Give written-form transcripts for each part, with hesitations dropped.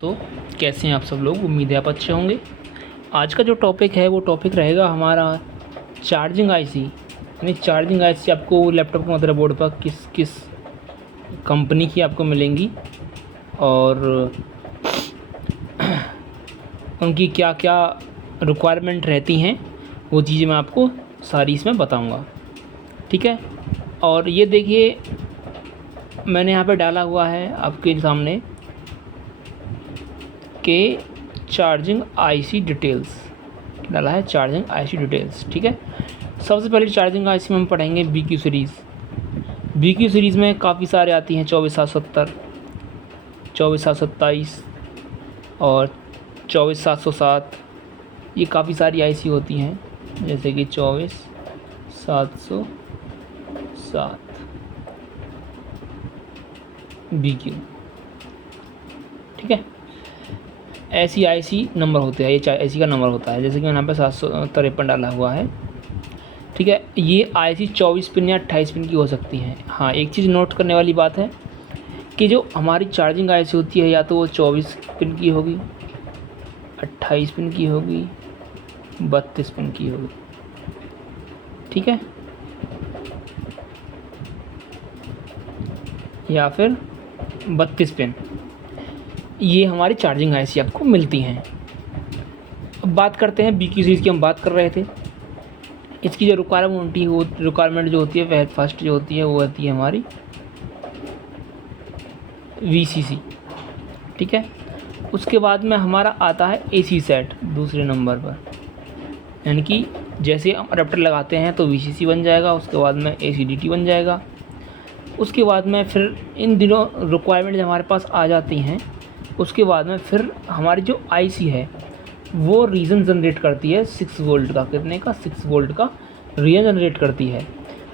तो कैसे हैं आप सब लोग। उम्मीद है आप अच्छे होंगे। आज का जो टॉपिक है वो टॉपिक रहेगा हमारा चार्जिंग आईसी। यानी चार्जिंग आईसी आपको लैपटॉप के मदरबोर्ड पर किस किस कंपनी की आपको मिलेंगी और उनकी क्या क्या रिक्वायरमेंट रहती हैं, वो चीज़ें मैं आपको सारी इसमें बताऊंगा। ठीक है। और ये देखिए मैंने यहाँ पे डाला हुआ है आपके सामने के चार्जिंग आईसी डिटेल्स डाला है, चार्जिंग आईसी डिटेल्स। ठीक है। सबसे पहले चार्जिंग आईसी में हम पढ़ेंगे BQ सीरीज़। BQ सीरीज़ में काफ़ी सारे आती हैं, 24770, 24727 और 24707। ये काफ़ी सारी आईसी होती हैं, जैसे कि 24707 BQ। ठीक है। ऐसी आईसी नंबर होते हैं, ये आईसी का नंबर होता है। जैसे कि यहाँ पे 753 डाला हुआ है। ठीक है। ये आईसी 24 पिन या 28 पिन की हो सकती हैं। हाँ, एक चीज़ नोट करने वाली बात है कि जो हमारी चार्जिंग आईसी होती है या तो वो 24 पिन की होगी, 28 पिन की होगी, 32 पिन की होगी। ठीक है। या फिर 32 पिन, ये हमारी चार्जिंग आईसी आपको मिलती हैं। अब बात करते हैं BQ सीरीज़ की। हम बात कर रहे थे इसकी जो रिक्वायरमेंट जो होती है, वह फर्स्ट जो होती है वो होती है हमारी VCC। ठीक है। उसके बाद में हमारा आता है AC सेट दूसरे नंबर पर। यानी कि जैसे हम अडेप्टर लगाते हैं तो VCC बन जाएगा, उसके बाद में ACDT बन जाएगा। उसके बाद में फिर इन दिनों रिक्वायरमेंट जब हमारे पास आ जाती हैं, उसके बाद में फिर हमारी जो आईसी है वो रीजन जनरेट करती है 6 वोल्ट का। कितने का? 6 वोल्ट का रीजन जनरेट करती है।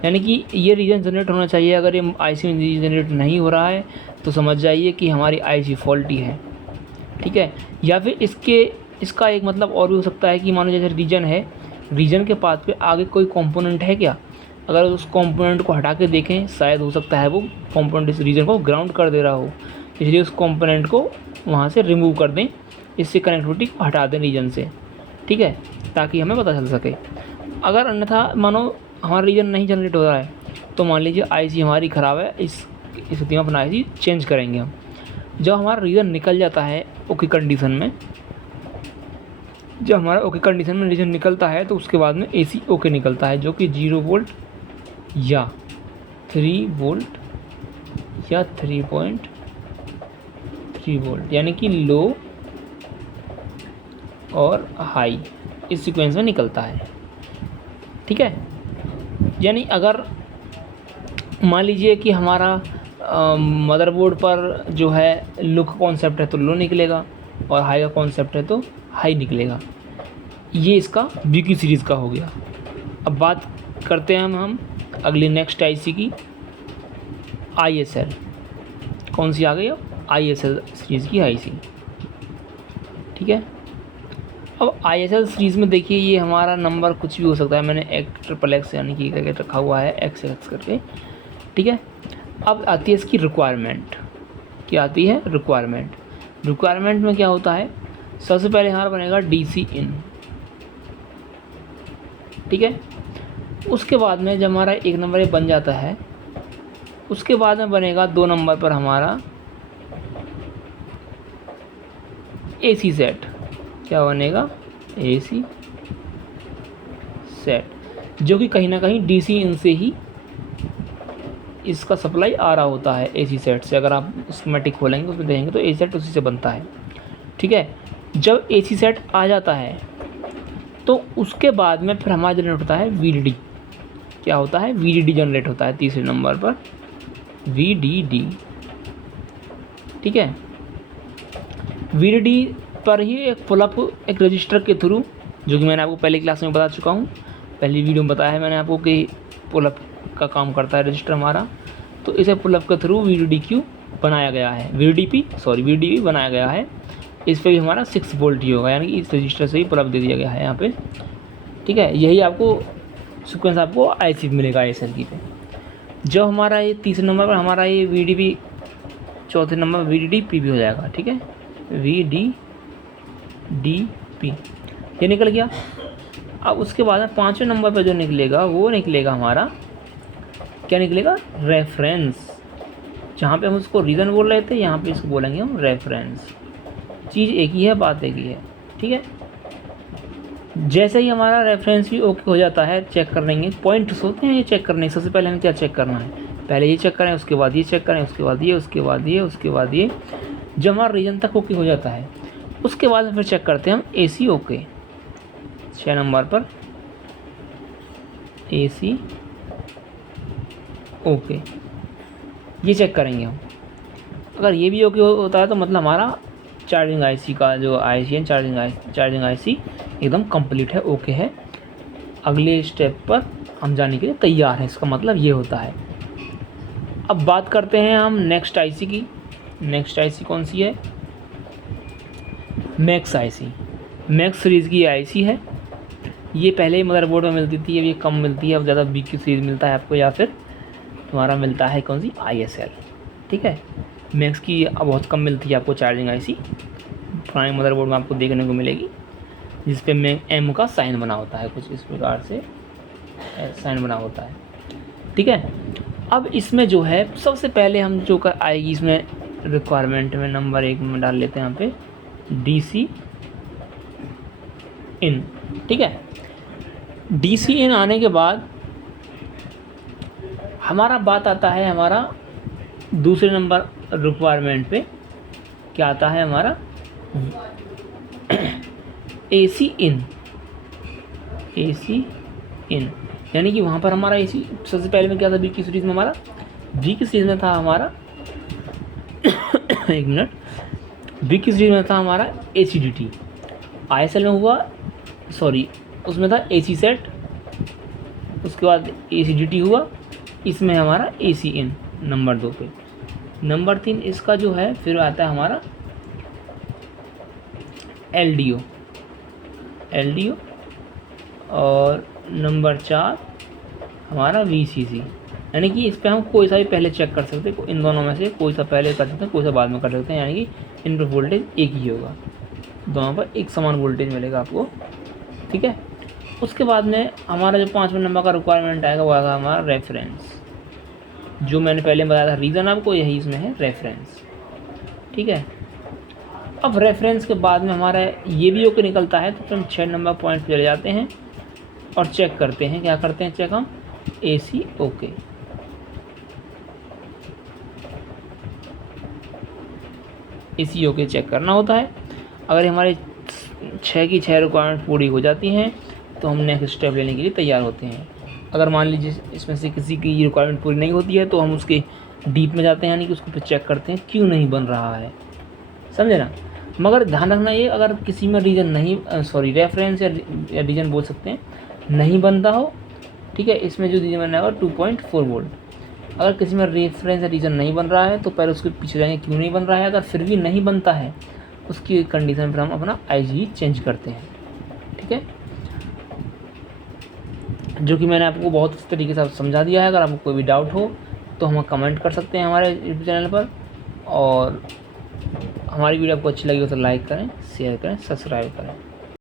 यानी कि ये रीजन जनरेट होना चाहिए। अगर ये आईसी में जनरेट नहीं हो रहा है तो समझ जाइए कि हमारी आईसी फॉल्टी है। ठीक है। या फिर इसका एक मतलब और भी हो सकता है कि मानो जैसे रीजन है, रीजन के पास पे आगे कोई कंपोनेंट है क्या, अगर उस कंपोनेंट को हटा के देखें, शायद हो सकता है वो कंपोनेंट इस रीजन को ग्राउंड कर दे रहा हो, इसलिए उस कंपोनेंट को वहाँ से रिमूव कर दें, इससे कनेक्टिविटी को हटा दें रीजन से। ठीक है, ताकि हमें पता चल सके। अगर अन्यथा मानो हमारा रीजन नहीं जनरेट हो रहा है तो मान लीजिए आईसी हमारी ख़राब है, इस स्थिति में अपना आईसी चेंज करेंगे हम। जब हमारा रीजन निकल जाता है ओके कंडीशन में, जब हमारा ओके कंडीशन में रीजन निकलता है तो उसके बाद में AC ओके निकलता है, जो कि 0 वोल्ट या 3 वोल्ट या 3.3 वोल्ट, यानी कि लो और हाई इस सीक्वेंस में निकलता है। ठीक है। यानी अगर मान लीजिए कि हमारा मदरबोर्ड पर जो है लो का कॉन्सेप्ट है तो लो निकलेगा, और हाई का कॉन्सेप्ट है तो हाई निकलेगा। ये इसका BQ सीरीज़ का हो गया। अब बात करते हैं हम अगली नेक्स्ट आईसी की, ISL। कौन सी आ गई अब? ISL सीरीज़ की आईसी। ठीक है। अब ISL सीरीज़ में देखिए ये हमारा नंबर कुछ भी हो सकता है। मैंने XXX यानी कि करके रखा हुआ है, XX करके। ठीक है। अब आती है इसकी रिक्वायरमेंट। क्या आती है? रिक्वायरमेंट में क्या होता है, सबसे पहले हमारा बनेगा DC इन। ठीक है। उसके बाद में जब हमारा एक नंबर ये बन जाता है, उसके बाद में बनेगा 2 नंबर पर हमारा AC सेट। क्या बनेगा? AC सेट, जो कि कहीं ना कहीं DC इन से ही इसका सप्लाई आ रहा होता है। AC सेट से अगर आप स्कीमेटिक खोलेंगे उसमें देखेंगे तो AC सेट उसी से बनता है। ठीक है। जब AC सेट आ जाता है तो उसके बाद में फिर हमारा जनरेट होता है VDD। क्या होता है? VDD जनरेट होता है तीसरे नंबर पर, VDD। ठीक है। VDD पर ही एक पुलअप एक रजिस्टर के थ्रू, जो कि मैंने आपको पहले क्लास में बता चुका हूँ, पहली वीडियो में बताया है मैंने आपको कि पुलअप का काम करता है रजिस्टर हमारा। तो इसे पुलअप के थ्रू VDDQ बनाया गया है, VDP बनाया गया है। इस पर भी हमारा 6 वोल्ट ही होगा, यानी कि इस रजिस्टर से ही पुलअप दे दिया गया है यहाँ पे। ठीक है। यही आपको सीक्वेंस आपको आईसी मिलेगा ISL की पे। जब हमारा ये तीसरे नंबर पर हमारा ये VDP, चौथे नंबर पर VDD-P भी हो जाएगा। ठीक है। VDDP ये निकल गया। अब उसके बाद में 5वें नंबर पर जो निकलेगा वो निकलेगा हमारा, क्या निकलेगा, रेफरेंस। जहाँ पे हम उसको रीज़न बोल रहे थे, यहाँ पे इसको बोलेंगे हम रेफरेंस। चीज़ एक ही है, बात एक ही है, ठीक है। जैसे ही हमारा रेफरेंस भी ओके हो जाता है, चेक कर लेंगे, पॉइंट्स होते हैं ये चेक करने। सबसे पहले हमें क्या चेक करना है, पहले ये चेक करें, उसके बाद ये चेक करें, उसके बाद ये, उसके बाद ये, उसके बाद ये। जब हमारा रीजन तक ओके हो जाता है, उसके बाद फिर चेक करते हैं हम AC ओके। 6 नंबर पर AC ओके ये चेक करेंगे हम। अगर ये भी ओके होता है तो मतलब हमारा चार्जिंग IC का जो IC है, चार्जिंग IC एकदम कंप्लीट है, ओके है। अगले स्टेप पर हम जाने के लिए तैयार हैं, इसका मतलब ये होता है। अब बात करते हैं हम नेक्स्ट IC की। नेक्स्ट IC कौन सी है, मैक्स IC। मैक्स सीरीज़ की IC है। ये पहले ही मदरबोर्ड में मिलती थी, अब ये कम मिलती है, अब ज़्यादा BQ की सीरीज़ मिलता है आपको, या फिर तुम्हारा मिलता है कौन सी, ISL, ठीक है। मैक्स की अब बहुत कम मिलती है आपको चार्जिंग IC, पुराने मदरबोर्ड में आपको देखने को मिलेगी, जिस पे M का साइन बना होता है, कुछ इस प्रकार से साइन बना होता है, ठीक है। अब इसमें जो है सबसे पहले हम जो कर आएगी इसमें रिक्वायरमेंट में नंबर 1 में डाल लेते हैं यहाँ पे DC इन, ठीक है। DC इन आने के बाद हमारा बात आता है हमारा दूसरे नंबर रिक्वायरमेंट पे, क्या आता है हमारा AC इन। AC इन यानी कि वहाँ पर हमारा AC सबसे पहले में क्या था, B की सीरीज़ में हमारा, B की सीरीज़ में था हमारा एक मिनट, B की सीरीज़ में था हमारा ACDT। ISL में हुआ, सॉरी उसमें था AC सेट, उसके बाद ACDT हुआ, इसमें हमारा AC इन नंबर 2 पे। नंबर 3 इसका जो है फिर आता है हमारा LDO, और नंबर 4 हमारा VCC। यानी कि इस पर हम कोई सा भी पहले चेक कर सकते हैं, इन दोनों में से कोई सा पहले कर सकते हैं, कोई सा बाद में कर सकते हैं, यानी कि इन पर वोल्टेज एक ही होगा, दोनों पर एक समान वोल्टेज मिलेगा आपको, ठीक है। उसके बाद में हमारा जो 5वें नंबर का रिक्वायरमेंट आएगा वो आएगा हमारा रेफरेंस। जो मैंने पहले बताया था रीज़न आपको, यही इसमें है रेफरेंस, ठीक है। अब रेफरेंस के बाद में हमारा ये भी ओके निकलता है, तो हम 6 नंबर पॉइंट पे चले जाते हैं और चेक करते हैं, क्या करते हैं चेक हम, AC okay. AC okay check करना होता है। अगर हमारे 6 की 6 रिक्वायरमेंट पूरी हो जाती हैं तो हम नेक्स्ट स्टेप लेने के लिए तैयार होते हैं। अगर मान लीजिए इसमें से किसी की रिक्वायरमेंट पूरी नहीं होती है तो हम उसके डीप में जाते हैं, यानी कि उसको फिर चेक करते हैं क्यों नहीं बन रहा है, समझे ना। मगर ध्यान रखना ये, अगर किसी में रीजन नहीं, सॉरी रेफरेंस या रीजन बोल सकते हैं, नहीं बनता हो, ठीक है, इसमें जो रीजन बना होगा 2.4 वोल्ट। अगर किसी में रेफरेंस या रीजन नहीं बन रहा है तो पहले उसके पीछे जाएंगे क्यों नहीं बन रहा है। अगर फिर भी नहीं बनता है उसकी कंडीशन पर हम अपना IGE चेंज करते हैं, ठीक है, जो कि मैंने आपको बहुत अच्छे तरीके से समझा दिया है। अगर आपको कोई भी डाउट हो तो हम कमेंट कर सकते हैं हमारे यूट्यूब चैनल पर, और हमारी वीडियो आपको अच्छी लगी हो तो लाइक करें, शेयर करें, सब्सक्राइब करें।